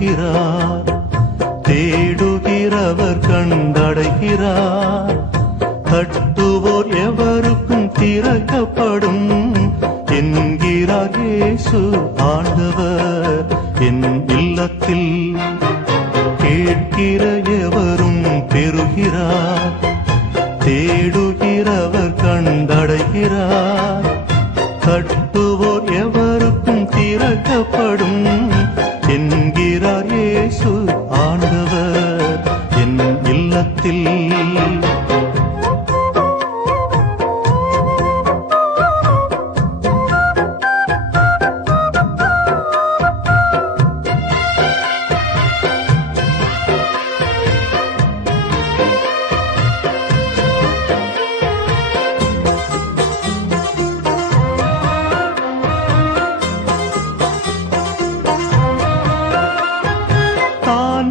பெறுகிறார். தேடுகிறவர் கண்டடைகிறார். தட்டுவோர் எவருக்கும் திறக்கப்படும் என்கிறார் இயேசு ஆண்டவர் என் இல்லத்தில். கேட்கிற எவரும் பெறுகிறார். தேடுகிறவர் கண்டடைகிறார். தட்டுவோர் எவருக்கும் திறக்கப்படும் என்கிறார் இயேசு ஆண்டவர் என் இல்லத்தில்.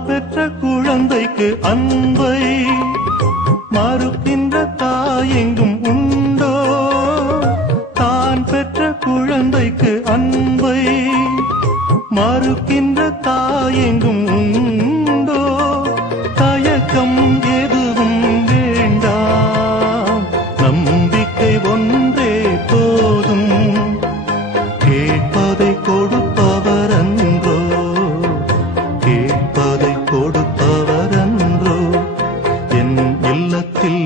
பெற்ற குழந்தைக்கு அன்பை மறுக்கின்ற தாயெங்கும் உண்டோ? தான் பெற்ற குழந்தைக்கு அன்பை மறுக்கின்ற தாயெங்கும் உண்டோ? தயக்கம் எதுவும் வேண்டாம், நம்பிக்கை ஒன்றே போதும். கேட்பதை கொடுப்பவர் அன்றோ, கேட்பதை கொடுப்பவர் அன்றோ என் இல்லத்தில்.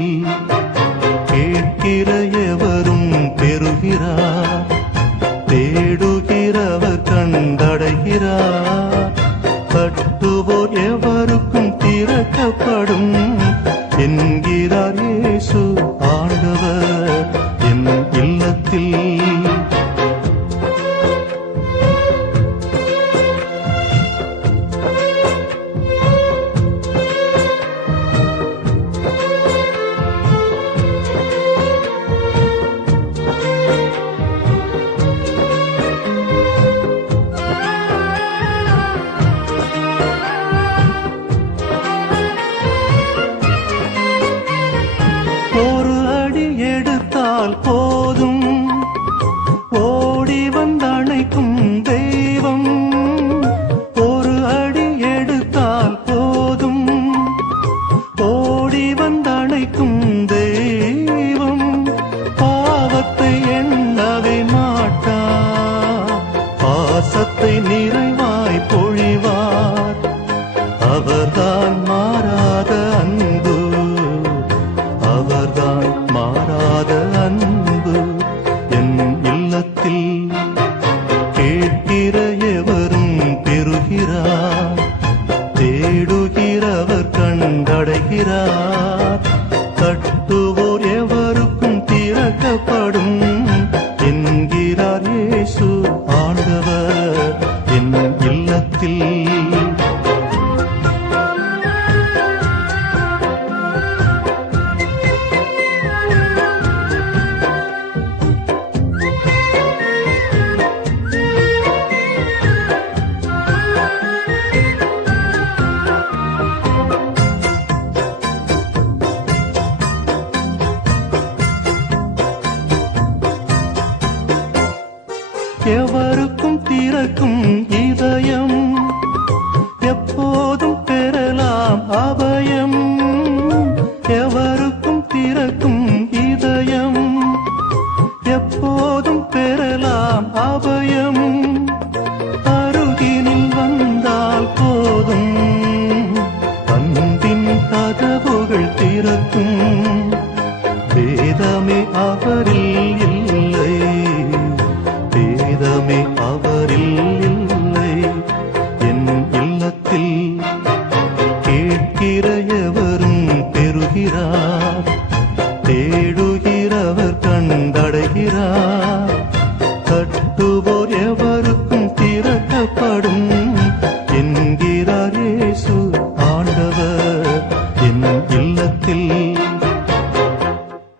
கேட்கிற எவரும் பெறுகிறார். தேடுகிறவர் கண்டடைகிறார். தட்டுவோர் எவருக்கும் திறக்கப்படும் என்கிறார் இயேசு ஆண்டவர் என் இல்லத்தில். ஒரு அடி எடுத்தால் போதும், ஓடி வந்தணைக்கும் தெய்வம். ஒரு அடி எடுத்தால் போதும், ஓடி வந்தணைக்கும் தெய்வம். பாவத்தை எண்ணவே மாட்டார், பாசத்தை நிறைவாய் பொழிவார். அவர்தான் மாறாத அன்பு, அவர்தான் மாறாத அன்பு என் இல்லத்தில். கேட்கிற எவரும் பெறுகிறார். தேடுகிறவர் கண்டடைகிறார். தட்டுவோர் எவருக்கும் திறக்கப்படும் என்கிறார் இயேசு ஆண்டவர் என் இல்லத்தில். எவருக்கும் திறக்கும் இதயம், எப்போதும் பெறலாம் அபயம். எவருக்கும் திறக்கும் இதயம், எப்போதும் பெறலாம் அபயம். அருகினில் வந்தால் போதும், அன்பின் கதவுகள் திறக்கும். வேதமே அவரில் இல்லை, வேதமே அவரில் இல்லை என் இல்லத்தில். கேட்கிற எவரும் பெறுகிறார். தேடுகிறவர் கண்டடைகிறார். தட்டுவோர் எவருக்கும் திறக்கப்படும் என்கிற